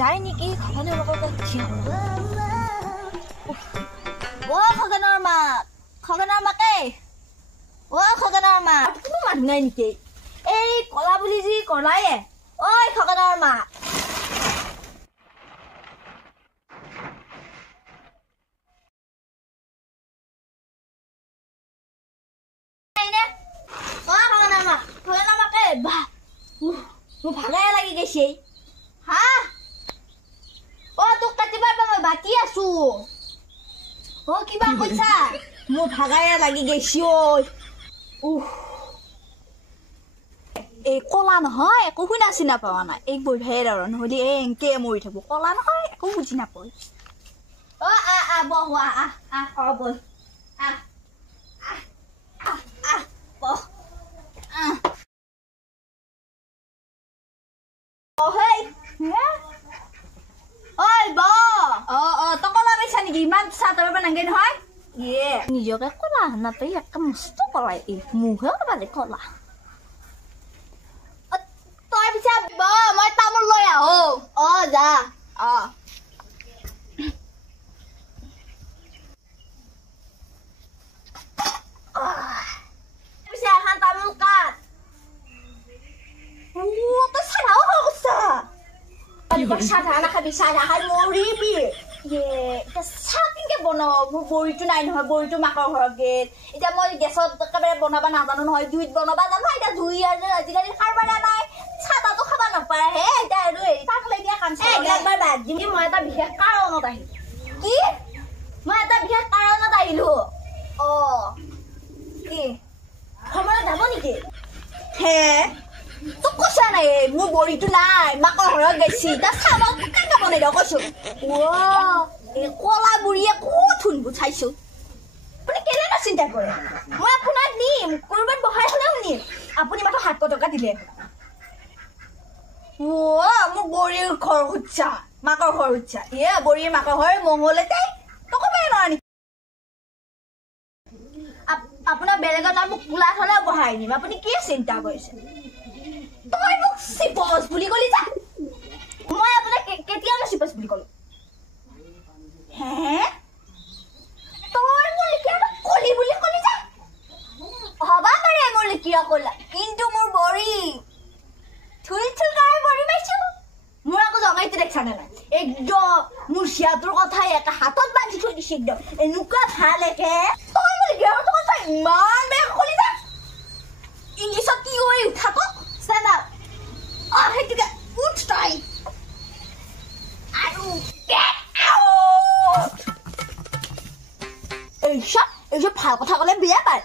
যায় নেকি খগেনৰ লগত খগেনৰ মাকে খগেনৰ মা কোনো মানুহ নাই নেকি এই কলা বুলি যি কলায়ে ঐ খগেনৰ মা মোৰ ভালে লাগি গৈছে হা তোক কাটিবা মই বাকি আছো কিবা কৈছা মোৰ ভাগাৰে লাগি গৈছে এই কলা নহয় একো শুনা চিনা পোৱা নাই এই বৈ ভাইৰ আৰু নহ'লে এংকে মৰি থাকো কলা নহয় একো বুজি নাপায় বহ বল নিজকে কলা নাপাই একটা মস্ত কলাই মুখে কবালে কলা তই পিছে মই তামোল লৈ আহো যা পিছে এখন তামোল কাট তই চাধাও কৈছা চাধা নাখাবি চাধা খাই মৰিবি চাহ কেনেকে বনাও মোৰ বৰিটো নাই নহয় বৰিটো মাকৰ ঘৰত গেল এতিয়া মই গেছত একেবাৰে বনাব নাজানো নহয় জুইত বনাব জানো এতিয়া জুই আৰু আজিকালি কাৰবাৰা নাই চাহটো খাব নাপায় হে এতিয়া আৰু হেৰি তাকলে দিয়া কাঞ্চা একবাৰ বাদ দিম মই এটা বিশেষ কাৰণত আহিলো কি মই এটা বিশেষ কাৰণত আহিলো কি সময়ত যাব নেকি হে তোক কৈছা নাই মোৰ বৰিটো নাই মাকৰ ঘৰত গৈছি এতিয়া চাহ কেনেকে বনাই দিয়ক কৈছো কলা বুঢ়ীয়ে ক'ত শুনবো চাইছো আপুনি কেনেকা চিন্তা কৰে মই আপোনাক দিম কৰবাত বহাই হলেও নিম আপুনি মাত্ৰ 700 টকা দিলে মোক বৰিৰ ঘৰ সুধছা মাকৰ ঘৰ সুধছা বৰিৰ মাকৰ ঘৰ মংগলতে টকাই নোৱাৰা নেকি আপোনাৰ বেলেগত মোক কোলাত হলে বহাই নিম আপুনি কি চিন্তা কৰিছে তই মোক চিপচ বুলি কলি যা মই আপোনাক কেতিয়াও চিপচ বুলি কলো তই মোৰ কিবা কলি বুলি কলি যা হবা পাৰে মোৰ কিয় কলা কিন্তু মোৰ বৰি থুল থুল কাৰে বৰি মাইছো মোৰ আকৌ জগাইতে দেখা নাই একদম মোৰ সিয়াটোৰ কথা এটা হাতত বান্ধি থৈ দিছে একদম এনেকুৱা ভাল একে তই মোৰ কিয় কথা ইমান বেয়া কলি যা ইংলিছত কি হৈ উঠাক ষ্টেণ্ড আপ সেইটোকে উঠ তই আৰু এইসব ভাল কথা কলে বিয়া পায়